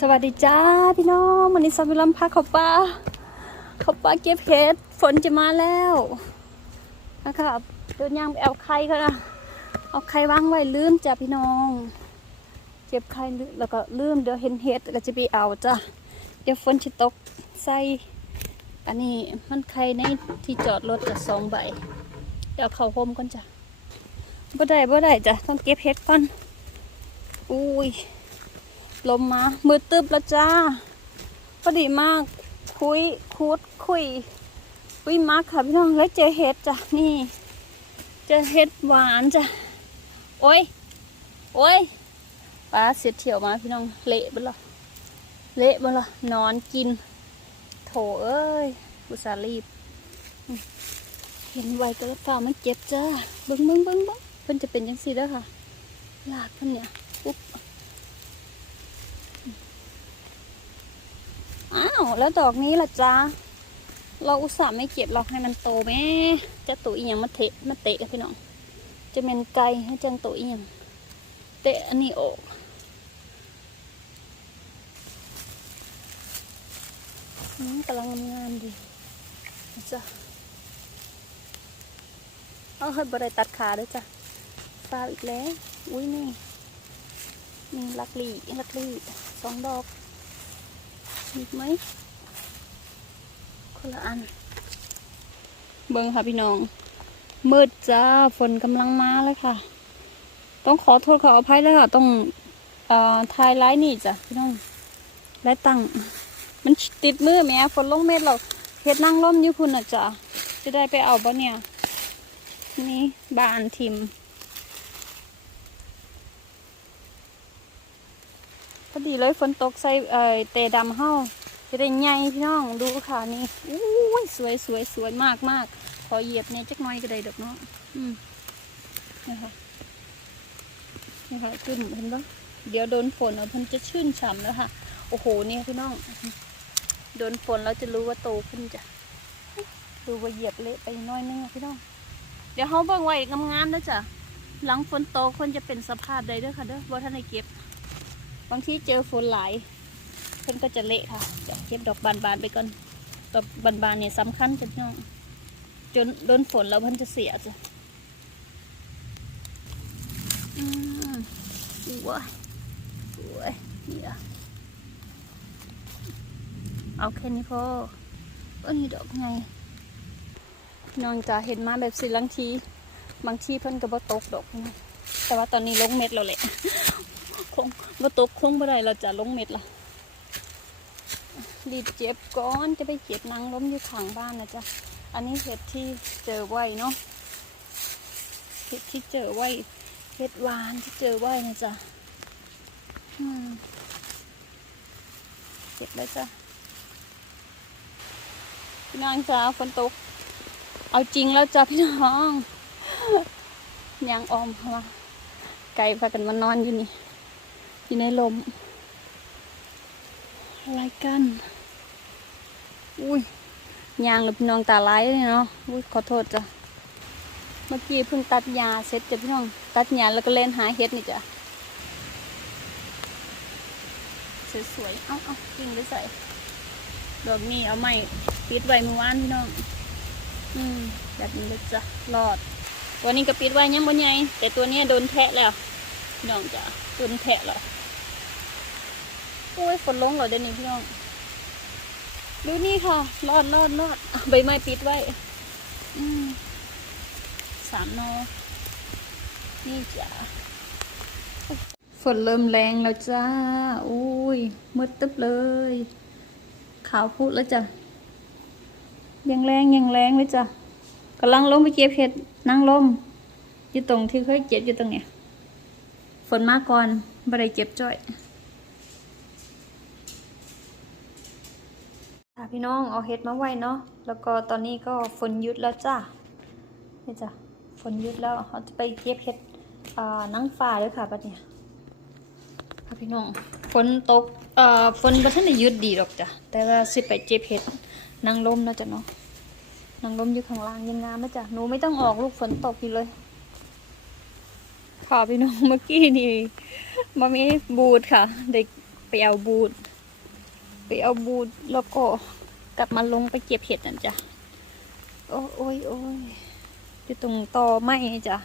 สวัสดีจ้าพี่น้องวันนี้สาวิลัมพาเขาป่าเขาป่าเก็บเห็ดฝนจะมาแล้วนะครับเดินย่างไปเอาไข่ก็นะเอาไข่วางไว้ลืมจ้ะพี่น้อง เก็บไข่แล้วก็ลืมเดี๋ยวเห็นเห็ดก็จะไปเอาจ้ะเดี๋ยวฝนจะตกใส่อันนี้มันไข่ในที่จอดรถจะสองใบ เดี๋ยวเขาโฮมก่อนจ้ะบ่ได้บ่ได้จ้ะต้องเก็บเห็ดก่อนอุ้ย ลมมา มือตึบแล้วจ้าพอดีมาก คุยคูดคุยคุยมากค่ะพี่น้องแล้วเจอเห็ดจ้ะนี่ เจอเห็ดหวานจ้ะโอ้ยโอ้ยปลาเสียเที่ยวมาพี่น้องเละบ้ละเละบ้ละนอนกิน โถเอ้ยอุสารีบ เห็นไวก็แล้วฝ่ามันเจ็บจ้าเบิ้งเบิ้งเบิ้งเบิ้งเพิ่นจะเป็นยังสี่แล้วค่ะลากเพิ่นเนี่ยปุ๊บ อ้าวแล้วดอกนี้ล่ะจ้าเราอุตส่าห์ไม่เก็บหรอกให้มันโตแม่จะตุอีหยังมาเทะมาเตะพี่น้องจะเป็นไก่ให้จังตุอีหยังเตะอันนี้ออกกำลังงามดีจ้ะเอาให้บริตัดขาด้วยจ้ะฟาวอีกแล้ว อุ้ยนี่นี่ลักลี่ลักลี่สองดอก มีไหมคนละอัน เบิ้งค่ะพี่น้อง มืดจ้าฝนกำลังมาเลยค่ะ ต้องขอโทษขออภัยด้วยค่ะ ต้องเอ่อทายไลน์นี่จ้ะพี่น้องไลน์ตั้ง มันติดมือแม่ฝนลงเม็ดเราเฮ็ดนั่งร่มอยู่คุณน่ะจ้ะจะได้ไปเอาบ่เนี่ย นี่บานทิม พอดีเลยฝนตกใส่เอ่อเตดำเฮาจะได้ใหญ่พี่น้องดูค่ะนี่อู้ยสวยสวยสวยมากมากขอเหยียบเนี่ยจักน้อยก็ได้ดอกเนาะอืมนะคะนะคะขึ้นเห็นปะเดี๋ยวโดนฝนเอาเพิ่นจะชื่นฉ่ำแล้วค่ะ โอ้โหเนี่ยพี่น้อง โดนฝนแล้วจะรู้ว่าโตขึ้นจ้ะดูว่าเหยียบเละไปน้อยนึงพี่น้อง เดี๋ยวเขาเบิ่งไว้งามๆนะจ้ะหลังฝนโตคนจะเป็นสภาพใดเด้อค่ะเด้อว่าท่านได้เก็บ บางทีเจอฝนหลายเพิ่นก็จะเละค่ะจะเก็บดอกบานๆไปก่อนดอกบานๆเนี่ยสำคัญจ้ะพี่น้องจนโดนฝนแล้วเพิ่นจะเสียจ้ะอืมว้ายว้ายเนี่ยเอาแค่นี้พอเอันนี้ดอกไงพี่น้องจะเห็นมาแบบสิลังที บางทีเพิ่นก็บ่ตกดอกนะแต่ว่าตอนนี้ลงเม็ดแล้วแหละ คงบ่ตกคงบ่ได้เราจะลงเม็ดละรีดเจ็บก่อนจะไปเก็บนางล้มอยู่ข้างบ้านนะจ๊ะ อันนี้เห็ดที่เจอไว้เนาะ เห็ดที่เจอไว้ เห็ดหวานที่เจอไว้นะจ๊ะเก็บแล้วจ้ะพี่น้องจ้าฝนตก เอาจริงแล้วจ้ะพี่น้องยางออมเข้ามาไก่พากันมานอนอยู่นี่ อยู่ในลม อะไรกัน อุ้ยยางเลยพี่น้องตาลายเลยเนาะอุ้ยขอโทษจ้ะ เมื่อกี้เพิ่งตัดหญ้าเสร็จจ้ะพี่น้อง ตัดหญ้าแล้วก็เล่นหาเห็ดนี่จ้ะ สวยๆ เอาเอาจริงได้ใส่ ดอกนี้เอาไม้ปิดไว้เมื่อวานพี่น้อง อืมแบบนี้เลยจ้ะรอดวันนี้ก็ปิดไว้ยังบนใหญ่แต่ตัวนี้โดนแทะแล้วน้องจ้ะโดนแทะแล้ว โอ้ยฝนลงเหรอเดี๋ยวนี้พี่น้อง ดูนี่ค่ะ รอดรอดรอดใบไม้ปิดไว้ อืมสามนอนี่จ้ะฝนเริ่มแรงแล้วจ้า อุ้ยมืดตึ๊บเลย ขาวพุดแล้วจ้ะ ยังแรงยังแรงเลยจ้ะกำลังลงไปเก็บเห็ดนั่งลมอยู่ตรงที่เคยเก็บอยู่ตรงเนี้ยฝนมาก่อนบ่ได้เก็บจ้อย่ะพี่น้องเอาเห็ดมาไว้เนาะ แล้วก็ตอนนี้ก็ฝนยุดแล้วจ้านี่จ้ะฝนยุดแล้วเราจะไปเก็บเห็ดอ่านังฟ้าเลยค่ะปัดเนี่ยค่ะพี่น้องฝนตกเอ่อฝนบ่ทันได้ยุดดีหรอกจ้ะ แต่ว่าสิไปเก็บเห็ดนางลมแล้วจ้ะเนาะนางลมอยู่ข้างล่างยังงามนะจ้ะ หนูไม่ต้องออกลูกฝนตกอยู่เลยค่ะพี่น้องเมื่อกี้นี่มามีบูดค่ะ เด็กไปเอาบูทไป เอาบูทแล้วก็กลับมาลงไปเก็บเห็ดนั่นจ้ะ โอ้โอ้ยโอ้ยอยู่ตรงตอไม้จ้ะ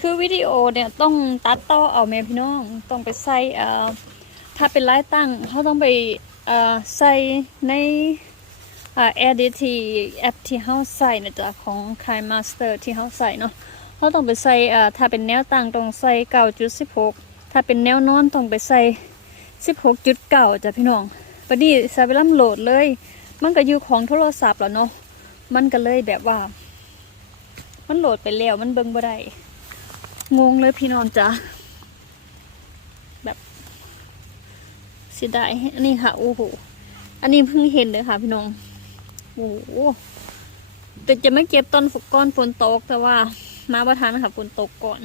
คือวิดีโอเนี่ยต้องตัดต่อเอาแม่พี่น้อง ต้องไปใส่เอ่อถ้าเป็นไลฟ์ตั้งเขาต้องไปเอ่อใส่ในอ่า edit ที่แอปที่เขาใส่นะจ๊ะของ k i Master ที่เขาใส่เนาะเขาต้องไปใส่อ่าถ้าเป็นแนวตั้งต้องใส่เก้าจุดสิบหก ถ้าเป็นแนวนอนต้องไปใส่สิบหกจุดเก้าจ้ะพี่น้องวันนี้ใส่ไปล่ำโหลดเลย มันก็อยู่ของโทรศัพท์แล้วเนาะ มันก็เลยแบบว่า มันโหลดไปแล้วมันเบิ่งบ่ได้ งงเลยพี่น้องจ้ะแบบเสียดายอันนี้ค่ะโอ้โห อันนี้เพิ่งเห็นเลยค่ะ พี่น้อง โอ้โหแต่จะไม่เก็บตอนฝนก้อนฝนตกแต่ว่ามาประทานค่ะฝนตกก่อน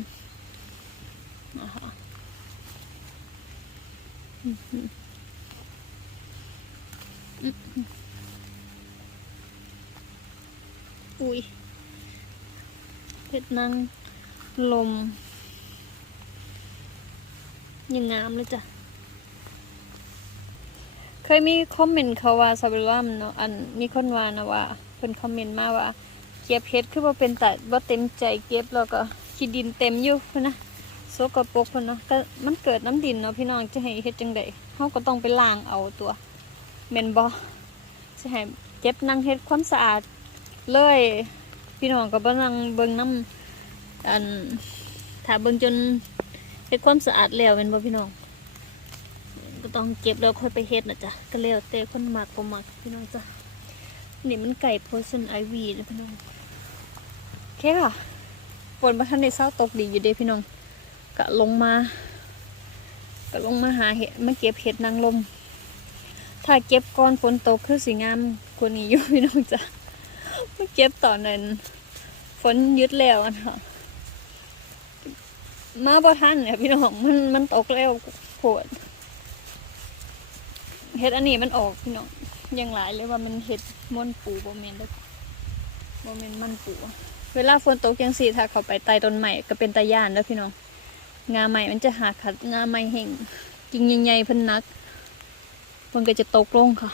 นะคะ อุ้ยเพชรนางลม ยังงามเลยจ้ะ เคยมีคอมเมนต์เขาว่าซาเบิลัมเนาะอันมีคนว่านะว่าเพิ่นคอมเมนต์มาว่า เก็บเฮ็ดคือบ่เป็นแต่บ่เต็มใจเก็บแล้วก็ขี้ดินเต็มอยู่นะ โซกปรกพุ่นเนาะก็มันเกิดน้ำดินเนาะพี่น้องจะให้เฮ็ดจังไดเฮาก็ต้องไปล้างเอาตัวแม่นบ่สิให้เก็บนั่งเฮ็ดความสะอาดเลย พี่น้องก็บ่นั่งเบิ่งน้ำอันถ้าเบิ่งจนเฮ็ดความสะอาดแล้วแม่นบ่พี่น้องก็ต้องเก็บแล้วค่อยไปเฮ็ดนะจ๊ะก็แล้วแต่คนมักบ่มักพี่น้องจ้ะนี่มันไก่โพชันไอวีนะพี่น้องโอเคค่ะฝนประทันในเศร้าตกดีอยู่เด้พี่น้อง ก็ลงมาก็ลงมาหาเห็ดมาเก็บเห็ดนางลม ถ้าเก็บก่อนฝนตกคือสีงามกว่านี้อยู่พี่น้องจ้ะมาเก็บต่อนั้นฝนยุดแล้วอะค่ะมาบ่ทันเนี่ยพี่น้องมันมันตกแล้วโผดเห็ดอันนี้มันออกพี่น้องยังหลายเลยว่ามันเห็ดม่วนปูโบเมนด้อโบเมนมันปูเวลาฝนตกยังสีถ้าเขาไปใต้ต้นใหม่ก็เป็นตาย่านเด้อพี่น้อง งาใหม่มันจะหาขัดงาใหม่แห่งกิ่งใหญ่ๆพิ่นนักมันก็จะตกลงค่ะ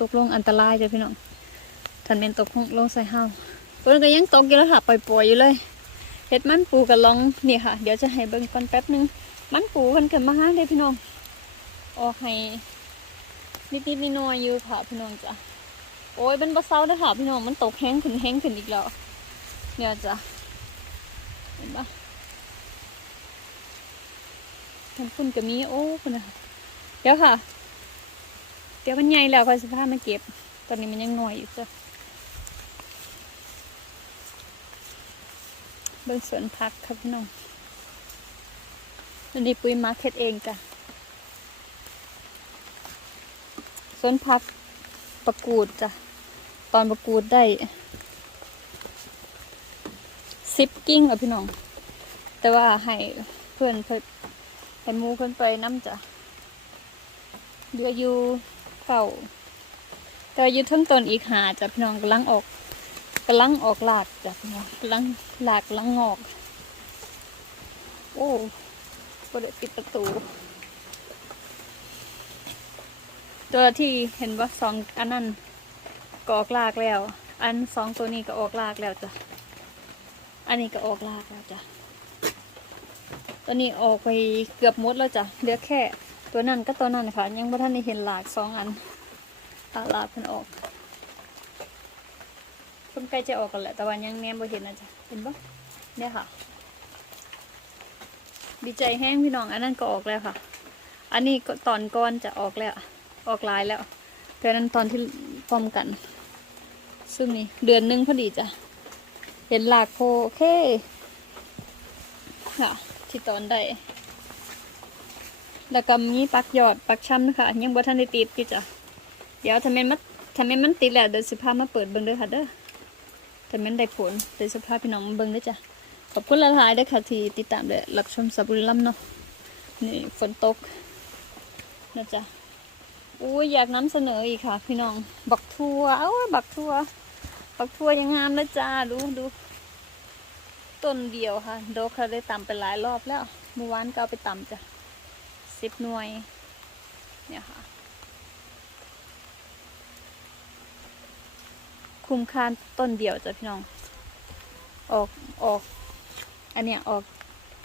ตกลงอันตรายจ้ะพี่น้องทันเป็นตกลงลงใส่ห้าวฝนก็ยังตกอยู่แล้วค่ะปล่อยๆอยู่เลยเห็ดมันปูกับลองนี่ค่ะ เดี๋ยวจะให้เบิ่งก่อนแป๊บหนึง มันปูเพิ่นเกิดมาห้างเลยพี่น้อง ออกให้นิดๆนิดๆน้อยอยู่ค่ะพี่น้องจ้ะโอ้ยเป็นบะเซาเด้อค่ะพี่น้องมันตกแห้งขึ้นแห้งขึ้นอีกแล้วเนี่ยจ้ะเห็นปะ ทั้งคุณกับมีโอ้คุณนะเดี๋ยวค่ะ เดี๋ยวมันใหญ่แล้วค่อยสิพามาเก็บ ตอนนี้มันยังหน้อยอยู่จ้ะเบิ่งสวนผักครับพี่น้องอันนี้ปุ๋ยมาร์เก็ตเองจ้ะสวนพักประกูดจ้ะตอนประกูดได้ซิปกิ้งอะพี่น้อง แต่ว่าให้เพื่อนเพื่อน ให้มูเพื่นไปน้ำจ้ะเดืออยู่เก่าแต่อยู่ทั้งต้นอีกหาจ้ะพี่น้องกำลังออกกำลังออกหลากจ้ะพี่น้องกำลังหลากกำลังงอก โอ้ก็ได้ปิดประตู ตัวที่เห็นว่าสองอันนั้นก็ออกลากแล้ว อันสองตัวนี้ก็ออกลากแล้วจ้ะ อันนี้ก็ออกลากแล้วจ้ะ ตัวนี้ออกไปเกือบมดแล้วจ้ะเหลือแค่ ตัวนั้นก็ตัวนั้นค่ะ ยังไม่ทันได้เห็นหลากสองอันตาลากมันออกเพิ่งใกล้จะออกกันแหละแต่ว่ายังแนมบ่เห็นนะจ๊ะเห็นปะเนี่ยค่ะ ดีใจแห้งพี่น้องอันนั้นก็ออกแล้วค่ะ อันนี้ก็ตอนก้อนจะออกแล้ว ออกลายแล้วแต่นั้นตอนที่พร้อมกัน ซึ่งนี่เดือนหนึงพอดีจ้ะเห็นหลากโพโอเคค่ะ ที่ตอนได้แล้วก็มีปักยอดปักช้ำนะคะยังบ่ทันได้ติดกี่จ้ะเดี๋ยวถ้าแม่นมันถ้าแม่นมันติดแล้วเดี๋ยวสิพามาเปิดเบิ่งเด้อค่ะเด้อถ้าแม่นได้ผลเดี๋ยวสิพาพี่น้องมาเบิ่งเด้อจ้ะขอบคุณหลายๆเด้อค่ะที่ติดตามและรับชมสับบุรีรัมเนาะนี่ฝนตกนะจ๊ะอุ้ยอยากนำเสนออีกค่ะ พี่น้องบักทัวเอ้ยบักทัวบักทัวยังงามนะจ้าดูดู ต้นเดียวค่ะ โดกเขาได้ตามไปหลายรอบแล้วเมื่อวานก็เอาไปตำจ้ะสิบหน่วย เนี่ยค่ะ คุ้มค่าต้นเดียวจ้ะพี่น้อง ออกออก อันเนี้ยออก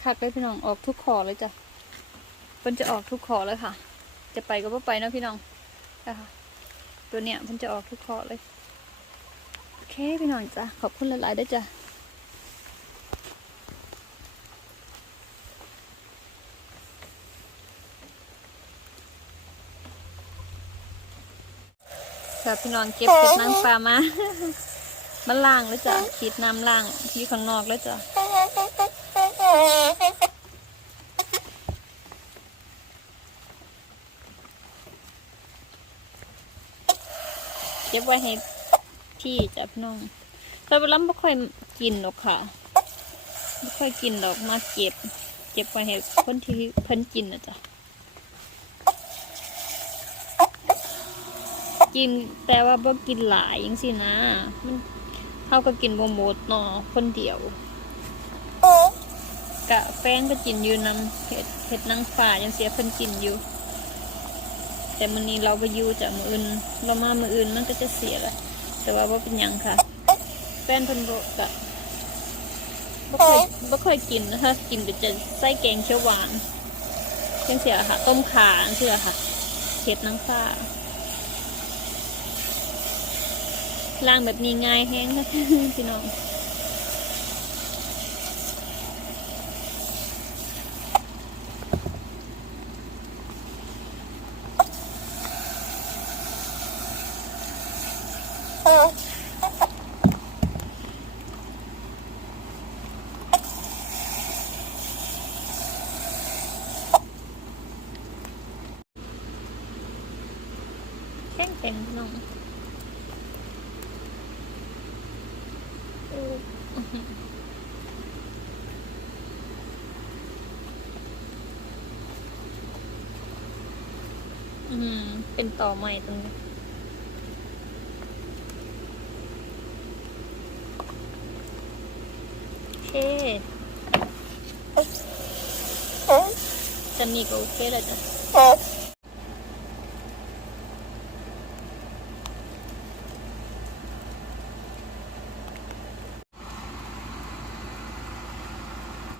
คักเลยพี่น้องออกทุกขอเลยจ้ะเพิ่นจะออกทุกขอเลยค่ะ จะไปก็บ่ไปเนาะพี่น้องนะคะตัวเนี้ยเพิ่นจะออกทุกขอเลย โอเคพี่น้องจ้ะขอบคุณหลายๆด้วยจ้ะ ค่ะพี่น้องเก็บเก็บนางฟ้ามามาล่างแล้วจ้ะขีดน้ำล่างอยู่ข้างนอกแล้วจ้ะเก็บไว้ให้ที่จ้ะพี่น้องแต่เวลาไม่ค่อยกินหรอกค่ะไม่ค่อยกินหรอกมาเก็บ เก็บไว้ให้คนที่เพิ่นกินนะจ้ะ กินแต่ว่าบ่กินหลายยังสินะ มันเขาก็กินบ่หมดเนาะคนเดียวกะแฟนก็กินอยู่นำเห็ดเห็ดนางฟ้ายังเสียเพิ่นกินอยู่ แต่มื้อนี้เราไปอยู่จากมื้ออื่นเรามามื้ออื่นมันก็จะเสียละแต่ว่าบ่เป็นหยังค่ะ แฟนเพิ่นบ่กะบ่ค่อยบ่ค่อยกินนะคะกินแต่จะใส่แกงเขียวหวานจังเสียค่ะ ต้มขาจังเสียค่ะเห็ดนางฟ้า ล่างแบบนี้ง่ายแฮงค่ะพี่น้องแข็งเป็นพี่น้องอืม เป็นต่อใหม่ตรงนี้โอเคจะมีก็โอเคเลยจ้ะ